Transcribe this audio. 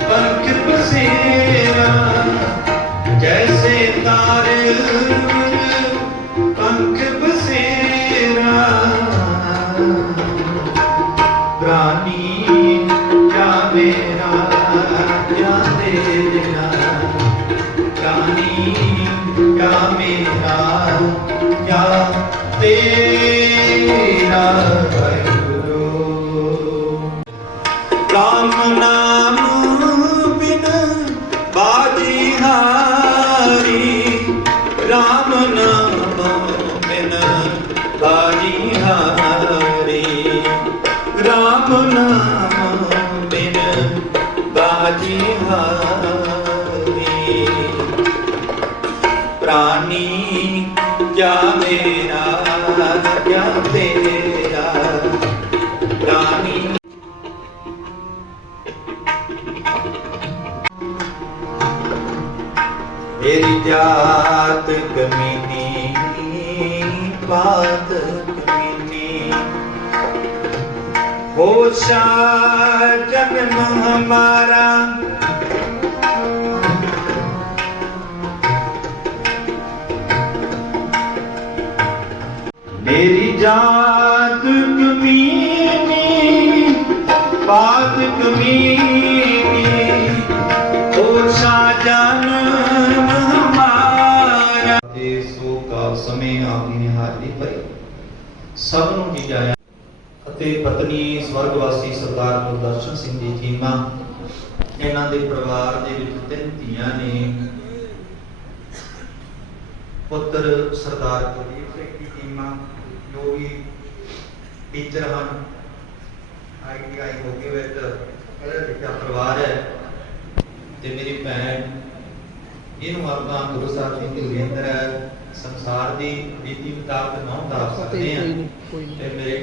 ਪੰਖ ਪਸੇਰਾ ਜੈਸੇ ਤਾਰ ਪੰਖ ਪਸੇਰਾ ਪ੍ਰਾਨੀ ਜਾ ਮੇਰਾ ਤੇਰਾ ਪ੍ਰਾਨੀ ਜਾ ਮੇਰਾ ਤੇਰਾ ਰਾਮ ਨਾਮ ਬਿਨ ਬਾਜੀ ਹਾਰੀ ਪ੍ਰਾਨੀ ਜਾ ਮੇਰਾ ਜਾ ਤੇਰਾ ਪ੍ਰਾਨੀ ਮੇਰੀ ਜਾਤ ਕਮੀਨੀ ਬਾਤ ਹੋਸ਼ਾ ਜਨਮ ਹਮਾਰਾ ਮੇਰੀ ਜਾਤ ਕਮੀਨੀ ਬਾਤ ਕਮੀਨੀ ਹੋਸ਼ਾ ਜਨਮ ਹਮਾਰਾ ਤੇ ਸੋ ਕਾਲ ਸਮੇਂ ਆਪਣੀ ਨਿਹਾਰੀ ਭਰੀ ਸਭ ਨੂੰ ਜੀ ਆਇਆ ਅਤੇ ਪਤਨੀ ਸਵਰਗਵਾਸੀ ਸਰਦਾਰ ਗੁਰਦਰਸ਼ਨ ਸਿੰਘ ਜੀ ਚੀਮਾ ਇਹਨਾਂ ਦੇ ਪਰਿਵਾਰ ਦੇ ਵਿੱਚ ਤਿੰਨ ਧੀਆਂ ਨੇ। ਪੁੱਤਰ ਸਰਦਾਰ ਕੁਲਦੀਪ ਸਿੰਘ ਜੀ ਚੀਮਾ ਜੋ ਵੀ ਟੀਚਰ ਹਨ ਆਈਟੀਆਈ ਹੋ ਕੇ ਵਿੱਚ ਪੜ੍ਹਿਆ ਲਿਖਿਆ ਪਰਿਵਾਰ ਹੈ। ਤੇ ਮੇਰੀ ਭੈਣ ਇਹਨੂੰ ਆਪਾਂ ਗੁਰੂ ਸਾਹਿਬ ਜੀ ਦੀ ਲੇਂਦਰ ਸੰਸਾਰ ਦੀ ਰੀਤੀ ਮੁਤਾਬਕ ਨਾਮ ਦਾ ਸਕਦੇ ਹਾਂ। ਨਹੀਂ ਤੇ ਮੇਰੇ